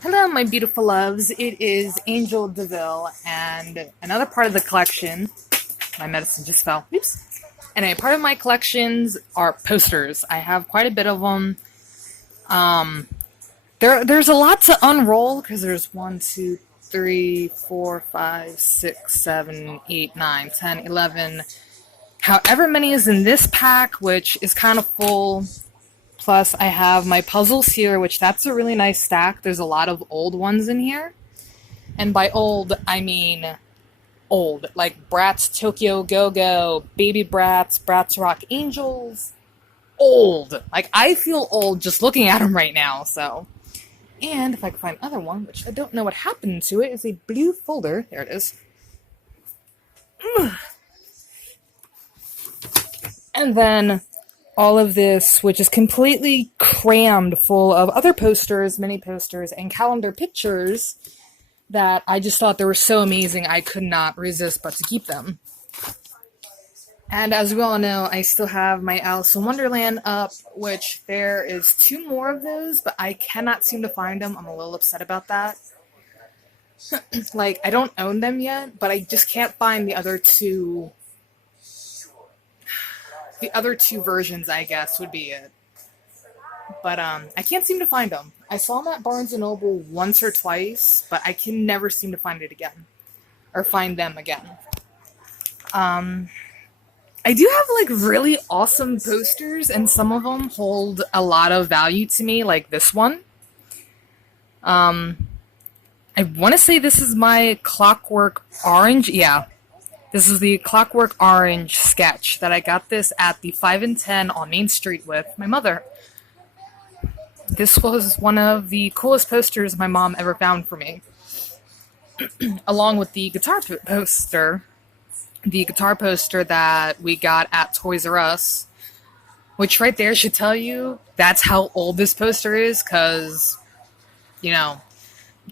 Hello, my beautiful loves. It is Angel DeVille, and another part of the collection. My medicine just fell. Oops. Anyway, part of my collections are posters. I have quite a bit of them. Um, there's a lot to unroll because there's 1, 2, 3, 4, 5, 6, 7, 8, 9, 10, 11. However many is in this pack, which is kind of full. Plus, I have my puzzles here, which that's a really nice stack. There's a lot of old ones in here. And by old, I mean old. Like Bratz Tokyo Go-Go, Baby Bratz, Bratz Rock Angels. Old. Like, I feel old just looking at them right now, so. And if I can find another one, which I don't know what happened to it, is a blue folder. There it is. And then all of this, which is completely crammed full of other posters, mini posters, and calendar pictures that I just thought they were so amazing I could not resist but to keep them. And as we all know, I still have my Alice in Wonderland up, which there is 2 more of those, but I cannot seem to find them. I'm a little upset about that. Like, I don't own them yet, but I just can't find the other two. The other 2 versions, I guess, would be it. But I can't seem to find them. I saw them at Barnes & Noble once or twice, but I can never seem to find it again. Or find them again. I do have, like, really awesome posters, and some of them hold a lot of value to me, like this one. I want to say this is my Clockwork Orange. Yeah. This is the Clockwork Orange sketch that I got this at the 5 and 10 on Main Street with my mother. This was one of the coolest posters my mom ever found for me. Along with the guitar poster. The guitar poster that we got at Toys R Us. Which right there should tell you that's how old this poster is, because, you know,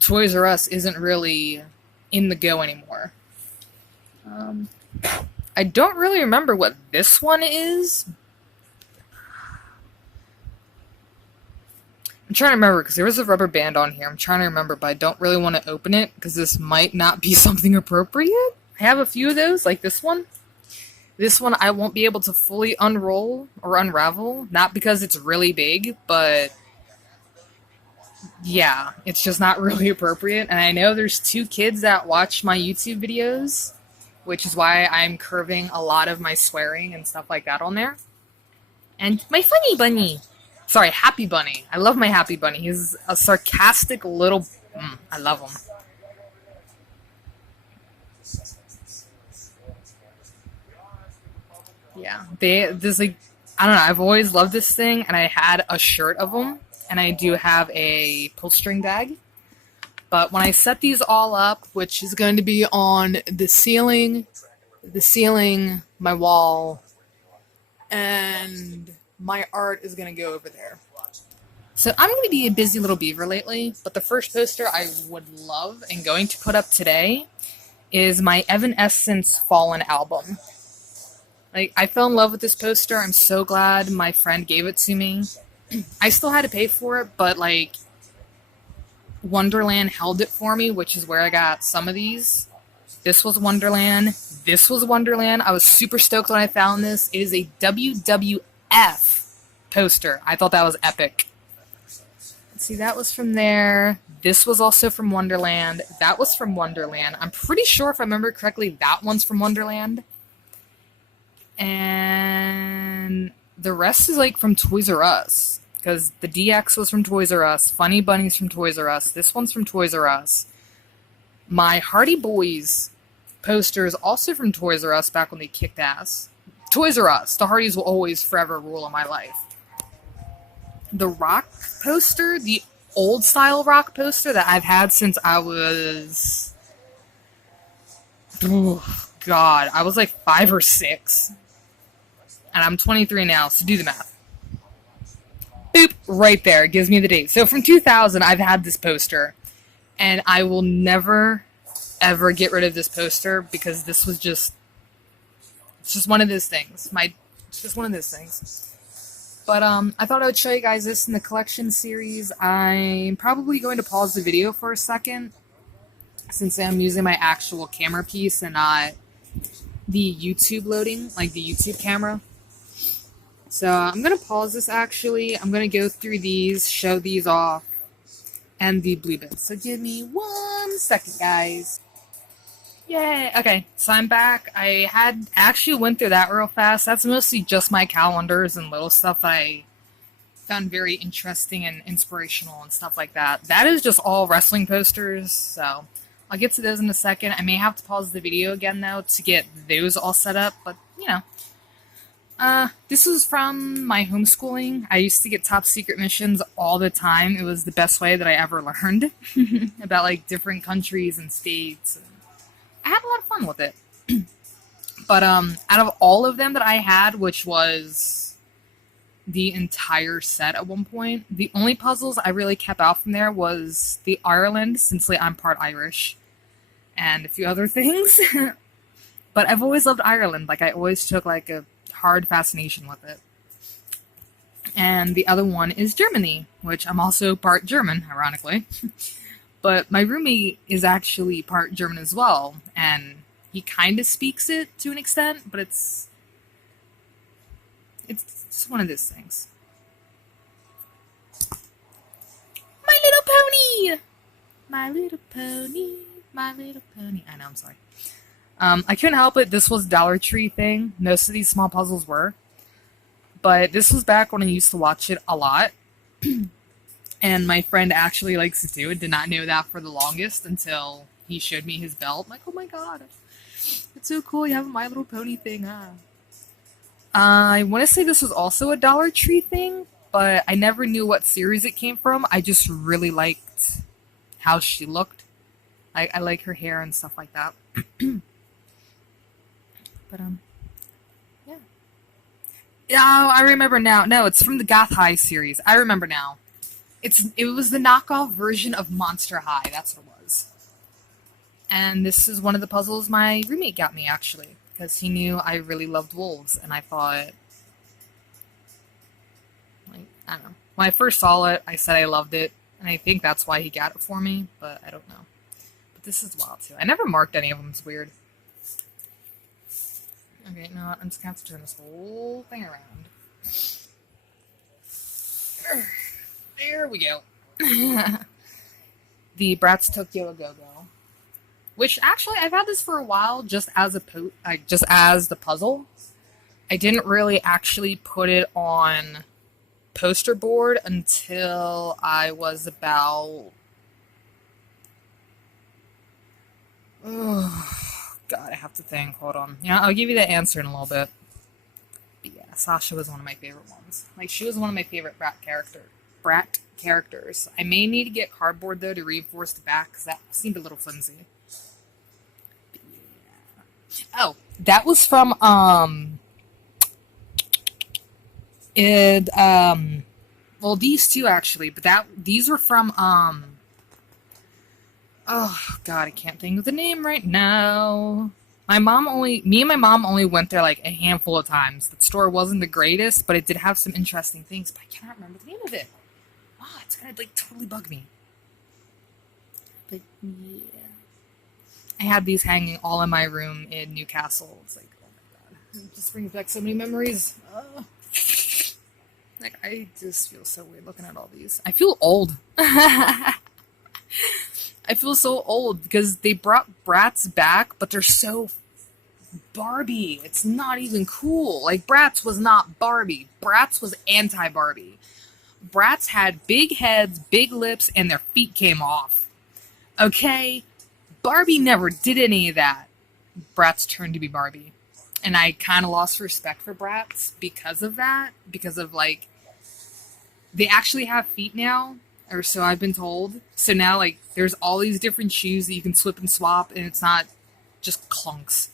Toys R Us isn't really in the go anymore. I don't really remember what this one is. I'm trying to remember, because there was a rubber band on here. I'm trying to remember, but I don't really want to open it, because this might not be something appropriate. I have a few of those, like this one. This one I won't be able to fully unroll or unravel. Not because it's really big, but yeah, it's just not really appropriate. And I know there's 2 kids that watch my YouTube videos, which is why I'm curving a lot of my swearing and stuff like that on there. And my funny bunny. Sorry, Happy Bunny. I love my Happy Bunny. He's a sarcastic little... I love him. Yeah. There's like... I don't know, I've always loved this thing, and I had a shirt of them, and I do have a pull string bag. But when I set these all up, which is going to be on the ceiling, my wall, and my art is going to go over there. So I'm going to be a busy little beaver lately, but the first poster I would love and going to put up today is my Evanescence Fallen album. Like, I fell in love with this poster. I'm so glad my friend gave it to me. I still had to pay for it, but, like, Wonderland held it for me, which is where I got some of these. This was Wonderland. This was Wonderland. I was super stoked when I found this. It is a WWF poster. I thought that was epic. Let's see, that was from there. This was also from Wonderland. That was from Wonderland. I'm pretty sure, if I remember correctly, that one's from Wonderland. And the rest is, like, from Toys R Us. Because the DX was from Toys R Us, Funny Bunny's from Toys R Us, this one's from Toys R Us. My Hardy Boys poster is also from Toys R Us back when they kicked ass. Toys R Us, the Hardys will always forever rule in my life. The Rock poster, the old style Rock poster that I've had since I was... God, I was like 5 or 6. And I'm 23 now, so do the math. Boop, right there. It gives me the date. So from 2000, I've had this poster. And I will never, ever get rid of this poster because this was just... It's just one of those things. It's just one of those things. But I thought I would show you guys this in the collection series. I'm probably going to pause the video for a second since I'm using my actual camera piece and not the YouTube loading, like the YouTube camera. So I'm going to pause this actually. I'm going to go through these, show these off, and the blue bits. So give me 1 second, guys. Yay! Okay, so I'm back. I actually went through that real fast. That's mostly just my calendars and little stuff that I found very interesting and inspirational and stuff like that. That is just all wrestling posters, so I'll get to those in a second. I may have to pause the video again, though, to get those all set up, but, you know. This was from my homeschooling. I used to get top secret missions all the time. It was the best way that I ever learned about, like, different countries and states. I had a lot of fun with it. But, out of all of them that I had, which was the entire set at one point, the only puzzles I really kept out from there was the Ireland, since I'm part Irish, and a few other things. But I've always loved Ireland. Like, I always took, like, a hard fascination with it. And the other one is Germany, which I'm also part German, ironically. But my roommate is actually part German as well, and he kind of speaks it to an extent, but it's just one of those things. My Little Pony! My Little Pony, My Little Pony. I know, I'm sorry. I couldn't help it. This was a Dollar Tree thing. Most of these small puzzles were. But this was back when I used to watch it a lot. And my friend actually likes to do it. Did not know that for the longest until he showed me his belt. I'm like, oh my god. It's so cool. You have a My Little Pony thing. I want to say this was also a Dollar Tree thing, but I never knew what series it came from. I just really liked how she looked. I like her hair and stuff like that. But, yeah. Oh, I remember now. No, it's from the Goth High series. I remember now. It was the knockoff version of Monster High. That's what it was. And this is one of the puzzles my roommate got me, actually, because he knew I really loved wolves, and I thought, like, I don't know. When I first saw it, I said I loved it, and I think that's why he got it for me, but I don't know. But this is wild, too. I never marked any of them. It's weird. Okay, no, I'm just gonna have to turn this whole thing around. There we go. The Bratz Tokyo Go-Go, which actually I've had this for a while, just as the puzzle. I didn't really actually put it on poster board until I was about. Oh God, I have to think. Hold on. Yeah, I'll give you the answer in a little bit. But yeah, Sasha was one of my favorite ones. Like, she was one of my favorite Brat characters. I may need to get cardboard, though, to reinforce the back, because that seemed a little flimsy. But yeah. Oh, that was from, well, these two, actually, but these were from, oh, God, I can't think of the name right now. Me and my mom only went there, like, a handful of times. The store wasn't the greatest, but it did have some interesting things, but I cannot remember the name of it. Oh, it's gonna, like, totally bug me. But, yeah. I had these hanging all in my room in Newcastle. It's like, oh my god. It just brings back so many memories. Like, I just feel so weird looking at all these. I feel old. I feel so old because they brought Bratz back, but they're so Barbie. It's not even cool. Like, Bratz was not Barbie. Bratz was anti-Barbie. Bratz had big heads, big lips, and their feet came off. Okay? Barbie never did any of that. Bratz turned to be Barbie. And I kind of lost respect for Bratz because of that. Because of, like, they actually have feet now, or so I've been told. So now, like, there's all these different shoes that you can swip and swap, and it's not just clunks.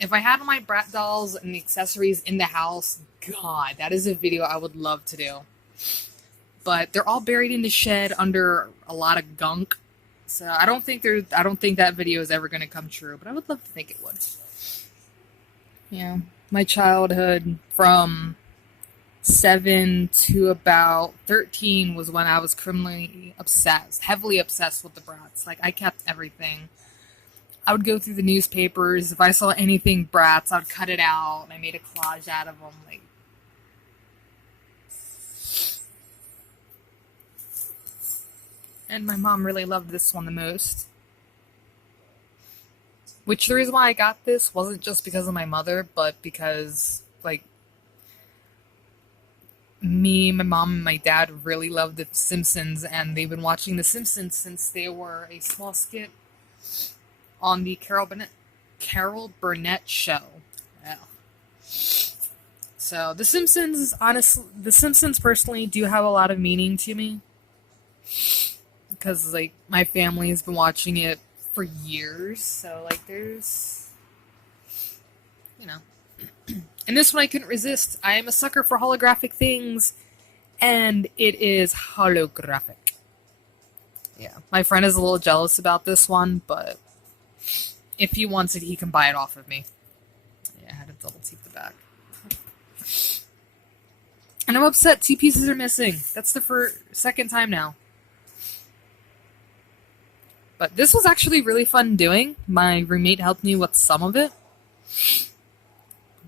If I had my Brat dolls and the accessories in the house, God, that is a video I would love to do. But they're all buried in the shed under a lot of gunk. So I don't think that video is ever going to come true, but I would love to think it would. Yeah, my childhood from 7 to about 13 was when I was criminally obsessed, heavily obsessed with the Bratz. Like, I kept everything. I would go through the newspapers. If I saw anything Bratz, I would cut it out, and I made a collage out of them. Like, and my mom really loved this one the most. Which the reason why I got this wasn't just because of my mother, but because, like, me, my mom, and my dad really loved The Simpsons, and they've been watching The Simpsons since they were a small skit on the Carol Burnett show. Yeah. So The Simpsons, honestly, The Simpsons personally do have a lot of meaning to me, because, like, my family has been watching it for years, so, like, there's, you know. And this one I couldn't resist. I am a sucker for holographic things, and it is holographic. Yeah, my friend is a little jealous about this one, but if he wants it, he can buy it off of me. Yeah, I had to double tape the back. And I'm upset 2 pieces are missing. That's the second time now. But this was actually really fun doing. My roommate helped me with some of it,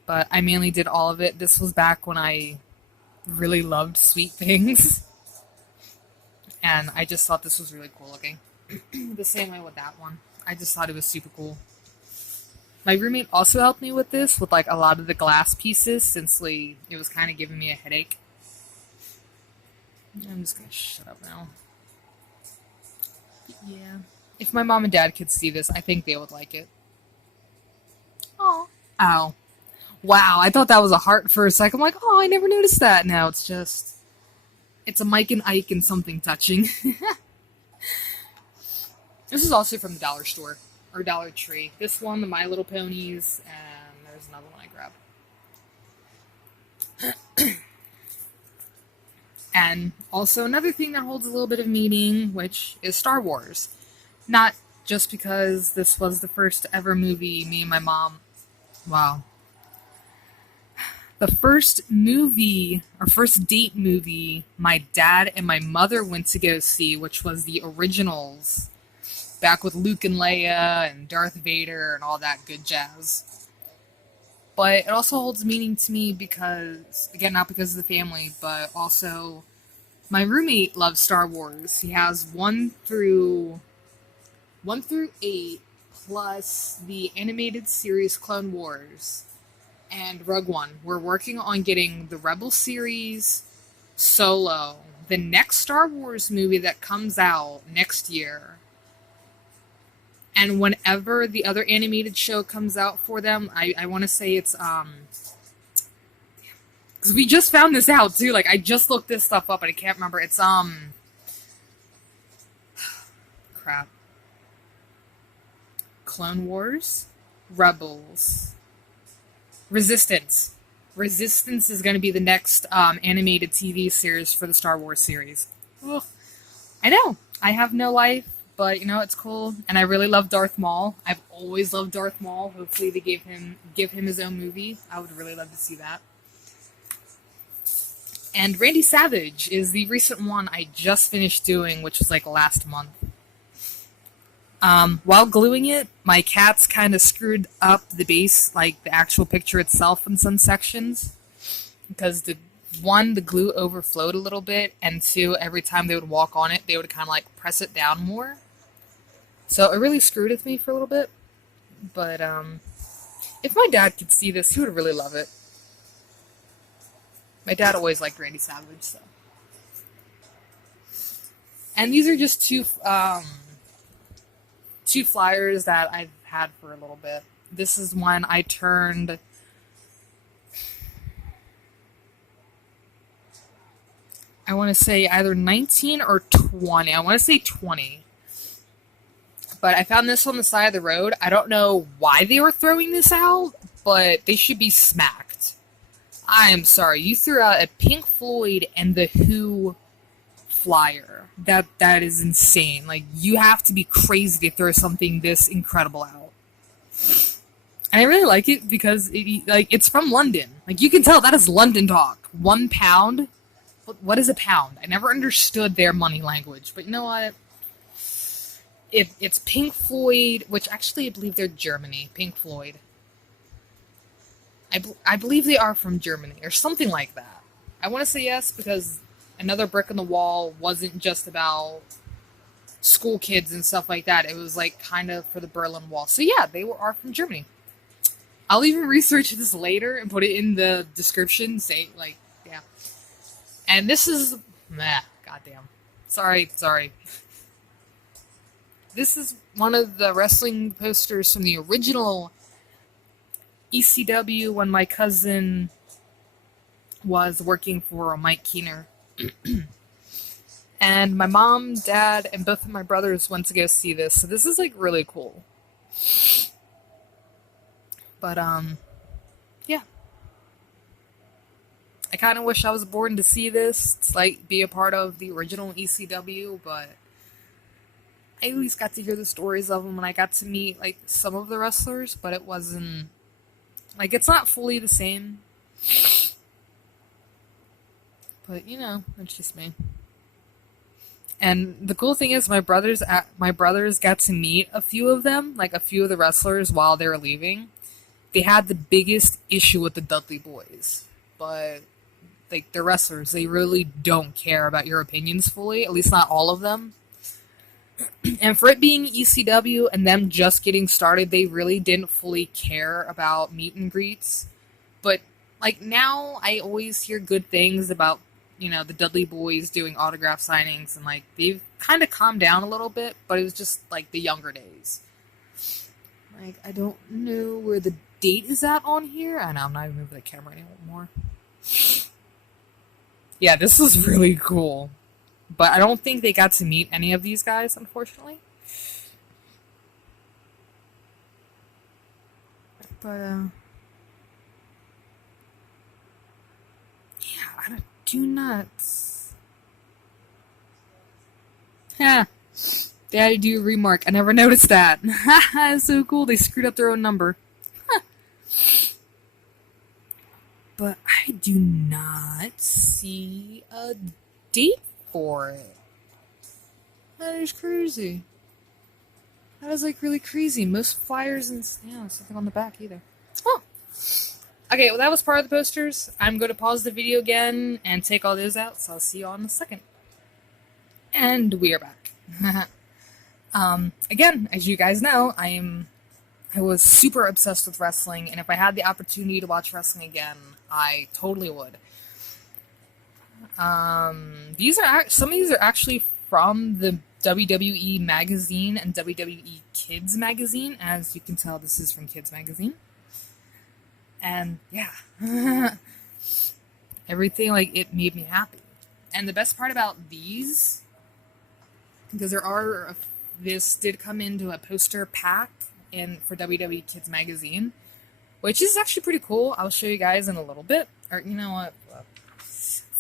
but I mainly did all of it. This was back when I really loved sweet things, and I just thought this was really cool looking. The same way with that one. I just thought it was super cool. My roommate also helped me with this, with, like, a lot of the glass pieces, since, like, it was kind of giving me a headache. I'm just gonna shut up now. Yeah. If my mom and dad could see this, I think they would like it. Oh. Ow. Wow, I thought that was a heart for a second. I'm like, oh, I never noticed that. Now it's a Mike and Ike and something touching. This is also from the dollar store, or Dollar Tree. This one, the My Little Ponies, and there's another one I grabbed. And also another thing that holds a little bit of meaning, which is Star Wars. Not just because this was the first ever movie me and my mom... Wow. The first movie, or first date movie, my dad and my mother went to go see, which was the originals, back with Luke and Leia and Darth Vader and all that good jazz. But it also holds meaning to me because, again, not because of the family, but also my roommate loves Star Wars. He has 1 through 8, plus the animated series Clone Wars and Rogue One. We're working on getting the Rebel series, Solo, the next Star Wars movie that comes out next year, and whenever the other animated show comes out for them, I want to say it's, because we just found this out, too. Like, I just looked this stuff up, and I can't remember. It's, crap. Clone Wars? Rebels. Resistance. Resistance is going to be the next, animated TV series for the Star Wars series. Ugh. I know. I have no life. But, you know, it's cool, and I really love Darth Maul. I've always loved Darth Maul. Hopefully they give him his own movie. I would really love to see that. And Randy Savage is the recent one I just finished doing, which was, like, last month. While gluing it, my cats kind of screwed up the base, like, the actual picture itself in some sections. Because the glue overflowed a little bit, and 2, every time they would walk on it, they would kind of, like, press it down more. So it really screwed with me for a little bit. But, if my dad could see this, he would really love it. My dad always liked Randy Savage, so. And these are just two flyers that I've had for a little bit. This is when I turned... I want to say either 19 or 20. I want to say 20. But I found this on the side of the road. I don't know why they were throwing this out, but they should be smacked. I am sorry. You threw out a Pink Floyd and The Who flyer. That is insane. Like, you have to be crazy to throw something this incredible out. And I really like it because it's from London. Like you can tell that is London talk. £1. What is a pound? I never understood their money language, but you know what? It's Pink Floyd, which actually I believe they're Germany. Pink Floyd. I believe they are from Germany or something like that. I want to say yes because Another Brick in the Wall wasn't just about school kids and stuff like that. It was like kind of for the Berlin Wall. So yeah, are from Germany. I'll even research this later and put it in the description. Say like, yeah. And this is, goddamn. Sorry. This is one of the wrestling posters from the original ECW when my cousin was working for Mike Keener. And my mom, dad, and both of my brothers went to go see this. So this is like really cool. But yeah. I kind of wish I was born to see this, to like be a part of the original ECW, but I at least got to hear the stories of them and I got to meet like some of the wrestlers, but it wasn't like it's not fully the same. But you know, it's just me. And the cool thing is my brothers got to meet a few of them, like a few of the wrestlers while they were leaving. They had the biggest issue with the Dudley Boys, but like the wrestlers, they really don't care about your opinions fully, at least not all of them. And for it being ECW and them just getting started, they really didn't fully care about meet and greets. But like now I always hear good things about, you know, the Dudley Boys doing autograph signings, and like they've kind of calmed down a little bit, but it was just like the younger days. Like I don't know where the date is at on here. I know I'm not even moving the camera anymore. Yeah, this is really cool. But I don't think they got to meet any of these guys, unfortunately. But, yeah, I do nuts. Yeah. Daddy, do remark. I never noticed that. That's so cool. They screwed up their own number. Huh. But I do not see a date for it. That is crazy. That is like really crazy. Most flyers and something on the back either. Oh. Okay, well that was part of the posters. I'm going to pause the video again and take all those out, so I'll see you all in a second. And we are back. Again, as you guys know, I was super obsessed with wrestling, and if I had the opportunity to watch wrestling again, I totally would. Some of these are actually from the WWE magazine and WWE Kids magazine. As you can tell, this is from Kids magazine. And yeah, everything, like, it made me happy. And the best part about these, because this did come into a poster pack for WWE Kids magazine, which is actually pretty cool. I'll show you guys in a little bit. Or you know what?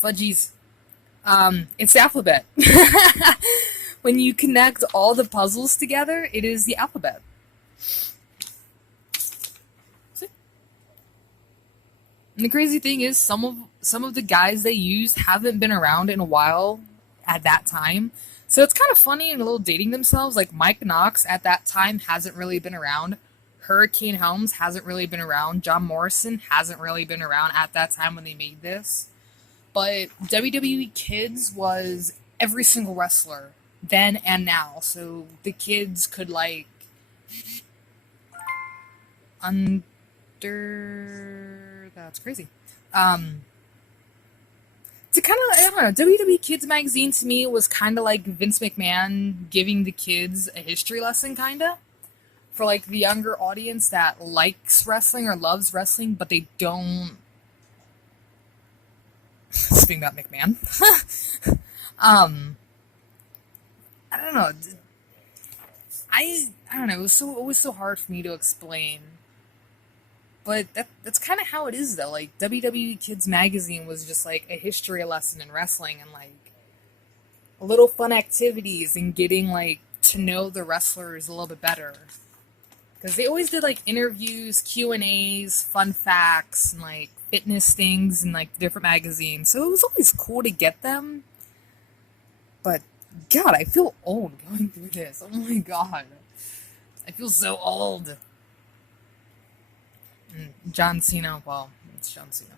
Fudgies. It's the alphabet. When you connect all the puzzles together, it is the alphabet. See? And the crazy thing is, some of the guys they use haven't been around in a while at that time. So it's kind of funny and a little dating themselves. Like Mike Knox at that time hasn't really been around. Hurricane Helms hasn't really been around. John Morrison hasn't really been around at that time when they made this. But WWE Kids was every single wrestler then and now. So the kids could that's crazy. To kind of, I don't know, WWE Kids magazine to me was kind of like Vince McMahon giving the kids a history lesson, kind of. For like the younger audience that likes wrestling or loves wrestling, but they don't. Speaking about McMahon. I don't know. I don't know. It was so hard for me to explain. But that's kind of how it is, though. Like, WWE Kids Magazine was just, like, a history lesson in wrestling and, like, little fun activities and getting, like, to know the wrestlers a little bit better. Because they always did like interviews, Q&As, fun facts, and like fitness things in like different magazines. So it was always cool to get them. But God, I feel old going through this. Oh my God. I feel so old. And John Cena, well, it's John Cena.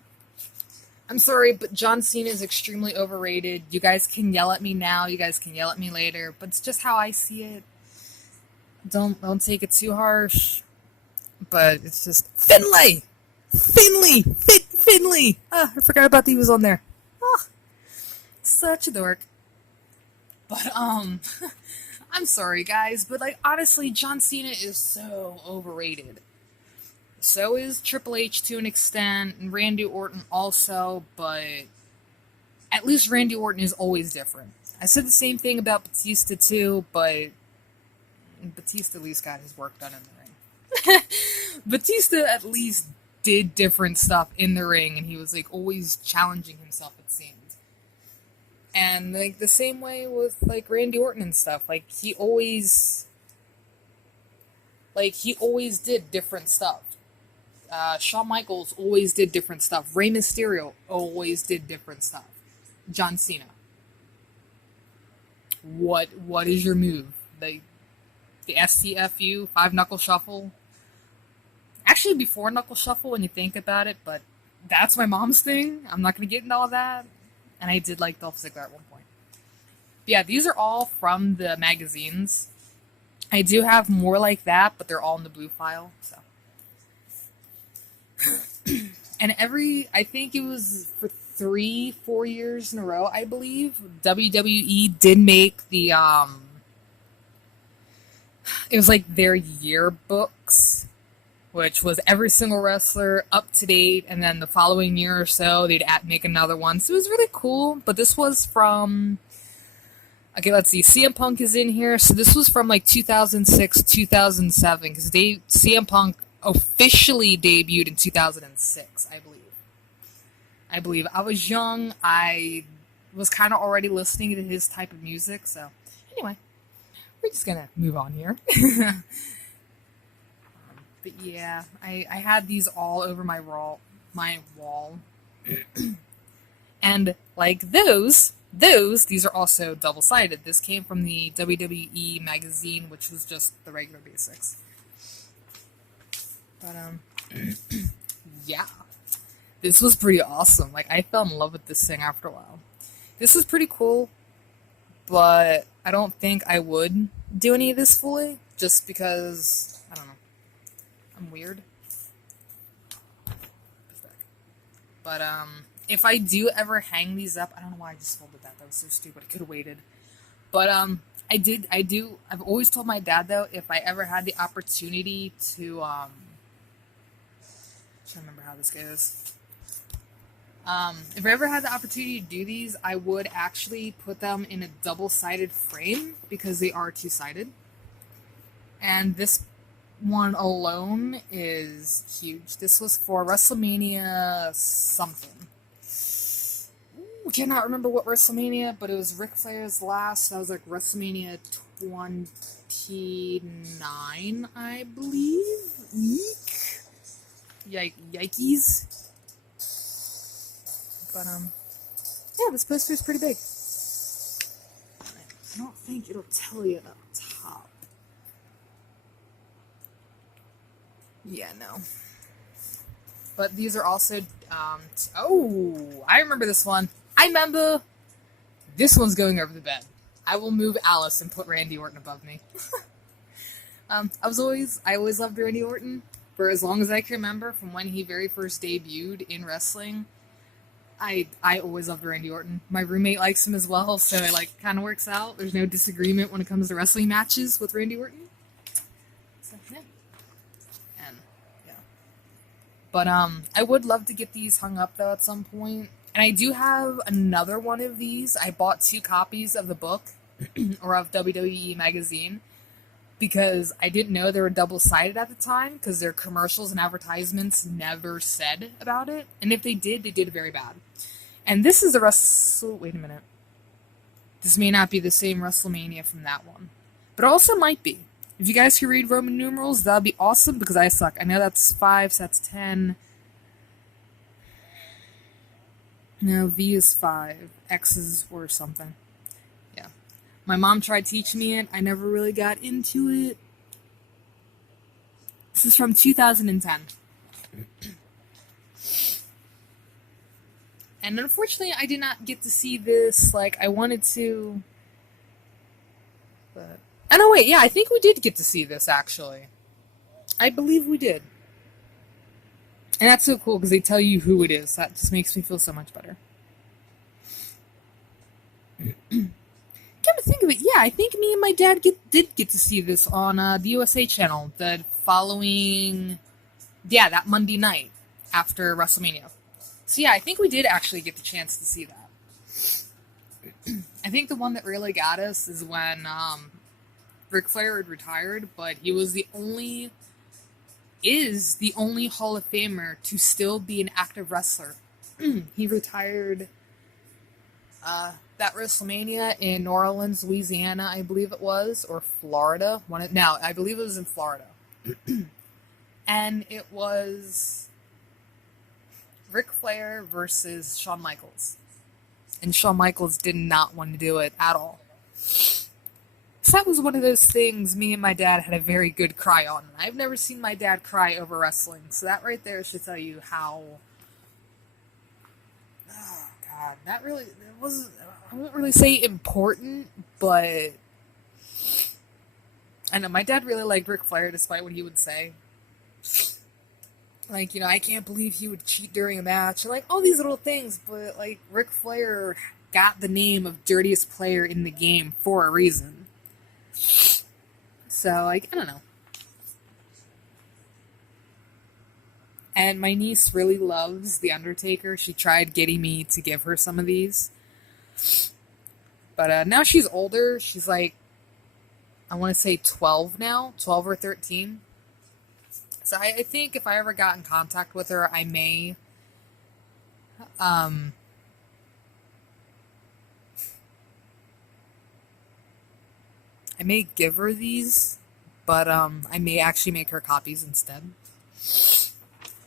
I'm sorry, but John Cena is extremely overrated. You guys can yell at me now, you guys can yell at me later, but it's just how I see it. Don't take it too harsh. But it's just Finlay! Finlay! Ah, I forgot about that he was on there. Ah, such a dork. But I'm sorry guys, but like honestly, John Cena is so overrated. So is Triple H to an extent, and Randy Orton also, but at least Randy Orton is always different. I said the same thing about Batista too, but Batista at least got his work done in the ring. Batista at least did different stuff in the ring, and he was like always challenging himself, it seemed. And like the same way with like Randy Orton and stuff. Like he always did different stuff. Shawn Michaels always did different stuff. Rey Mysterio always did different stuff. John Cena. What is your move? The STFU, 5-knuckle shuffle. Actually, before knuckle shuffle when you think about it, but that's my mom's thing. I'm not going to get into all that. And I did like Dolph Ziggler at one point. But yeah, these are all from the magazines. I do have more like that, but they're all in the blue file, so. And I think it was for 3-4 years in a row, I believe, WWE did make the, it was like their yearbooks, which was every single wrestler up to date, and then the following year or so, they'd make another one. So it was really cool, but this was from, okay, let's see, CM Punk is in here, so this was from like 2006, 2007, because CM Punk officially debuted in 2006, I believe. I was young. I was kind of already listening to his type of music. So anyway, we're just gonna move on here. But yeah, I had these all over my wall. And like these are also double-sided. This came from the WWE magazine, which was just the regular basics. But, yeah. This was pretty awesome. Like, I fell in love with this thing after a while. This is pretty cool, but I don't think I would do any of this fully, just because, I don't know, I'm weird. But, if I do ever hang these up, I don't know why I just folded that. That was so stupid. I could have waited. But, I've always told my dad, though, if I ever had the opportunity to, I don't remember how this goes. If I ever had the opportunity to do these, I would actually put them in a double-sided frame because they are two-sided. And this one alone is huge. This was for WrestleMania something. I cannot remember what WrestleMania, but it was Ric Flair's last. That was like WrestleMania 29, I believe. Eek. Yikes. But, yeah, this poster is pretty big. I don't think it'll tell you up top. Yeah, no. But these are also, oh, I remember this one. I remember this one's going over the bed. I will move Alice and put Randy Orton above me. I always loved Randy Orton. For as long as I can remember, from when he very first debuted in wrestling, I always loved Randy Orton. My roommate likes him as well, so it like kind of works out. There's no disagreement when it comes to wrestling matches with Randy Orton. So yeah, and yeah. But I would love to get these hung up though at some point. And I do have another one of these. I bought 2 copies of the book or of WWE magazine, because I didn't know they were double-sided at the time, because their commercials and advertisements never said about it. And if they did very bad. And this is wait a minute. This may not be the same WrestleMania from that one. But it also might be. If you guys can read Roman numerals, that'd be awesome because I suck. I know that's 5, so that's 10. No, V is 5. X's or something. Yeah. My mom tried teaching me it. I never really got into it. This is from 2010. And unfortunately, I did not get to see this like I wanted to. But oh no, wait, yeah, I think we did get to see this actually. I believe we did. And that's so cool because they tell you who it is. That just makes me feel so much better. Come to think of it, yeah, I think me and my dad did get to see this on the USA channel the following, that Monday night after WrestleMania. So yeah, I think we did actually get the chance to see that. I think the one that really got us is when Ric Flair had retired, but he was is the only Hall of Famer to still be an active wrestler. He retired that WrestleMania in New Orleans, Louisiana, I believe it was, or Florida. I believe it was in Florida. And it was Ric Flair versus Shawn Michaels. And Shawn Michaels did not want to do it at all. So that was one of those things me and my dad had a very good cry on. I've never seen my dad cry over wrestling, so that right there should tell you how... Oh, God. That really... It wasn't... I won't really say important, but... I know, my dad really liked Ric Flair, despite what he would say. Like, I can't believe he would cheat during a match. Like, all these little things, but, like, Ric Flair got the name of dirtiest player in the game for a reason. So, like, I don't know. And my niece really loves The Undertaker. She tried getting me to give her some of these. But now she's older. She's like, I want to say 12 now. 12 or 13. So I think if I ever got in contact with her, I may... I may give her these, but I may actually make her copies instead.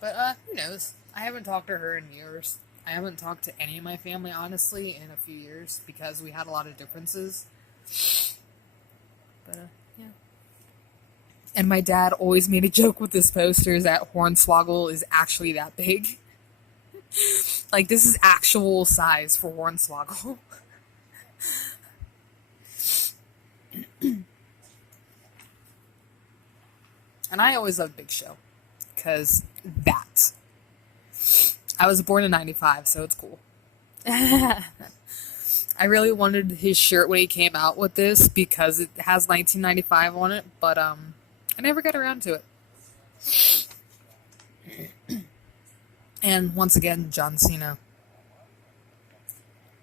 But who knows? I haven't talked to her in years. I haven't talked to any of my family, honestly, in a few years because we had a lot of differences. But yeah. And my dad always made a joke with his posters that Hornswoggle is actually that big. Like, this is actual size for Hornswoggle. And I always loved Big Show. Because that. I was born in 95, so it's cool. I really wanted his shirt when he came out with this because it has 1995 on it, but I never got around to it. And once again, John Cena.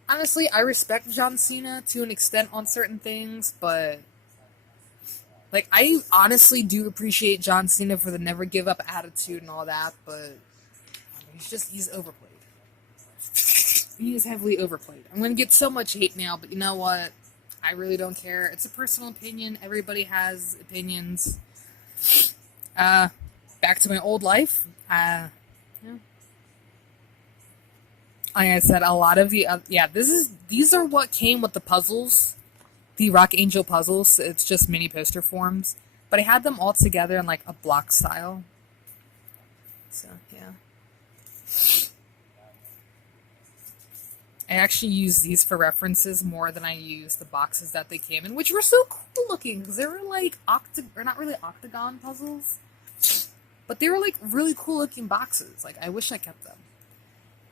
Honestly, I respect John Cena to an extent on certain things, but like, I honestly do appreciate John Cena for the never give up attitude and all that, but he's overplayed. He is heavily overplayed. I'm gonna get so much hate now, but you know what? I really don't care. It's a personal opinion. Everybody has opinions. Back to my old life. Yeah. Like I said, a lot of the these are what came with the puzzles, the Rock Angel puzzles. It's just mini poster forms, but I had them all together in like a block style. So yeah, I actually use these for references more than I use the boxes that they came in, which were so cool looking because they were like not really octagon puzzles, but they were like really cool looking boxes. Like, I wish I kept them.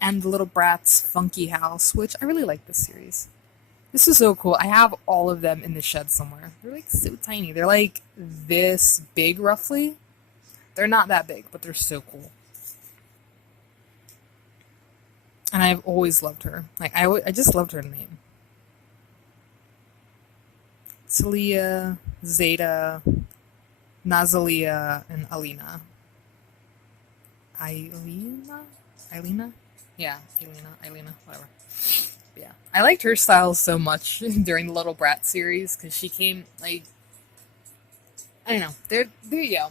And the Little Brat's Funky House, which I really like this series. This is so cool. I have all of them in the shed somewhere. They're like so tiny. They're like this big, roughly. They're not that big, but they're so cool. And I've always loved her. Like, I just loved her name. Talia, Zeta, Nazalia, and Alina. Alina? Yeah, Elena, whatever. But yeah, I liked her style so much during the Little Brat series because she came like I don't know. There you go.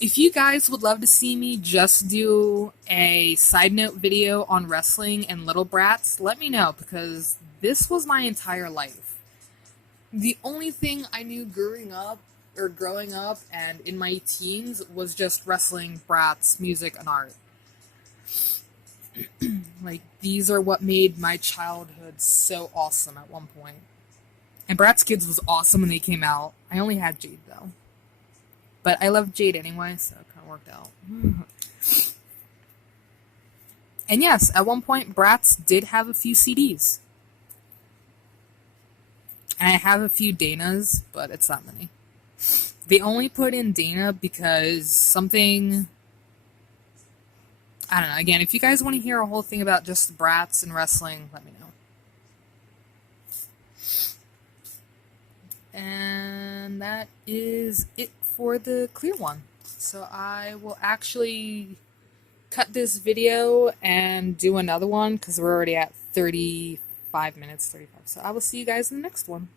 If you guys would love to see me just do a side note video on wrestling and Little Brats, let me know, because this was my entire life. The only thing I knew growing up and in my teens was just wrestling, Bratz, music, and art. Like, these are what made my childhood so awesome at one point. And Bratz Kids was awesome when they came out. I only had Jade, though. But I loved Jade anyway, so it kind of worked out. And yes, at one point, Bratz did have a few CDs. And I have a few Danas, but it's not many. They only put in Dana because something... I don't know. Again, if you guys want to hear a whole thing about just Bratz and wrestling, let me know. And that is it for the clear one. So I will actually cut this video and do another one because we're already at 35 minutes, 35. So I will see you guys in the next one.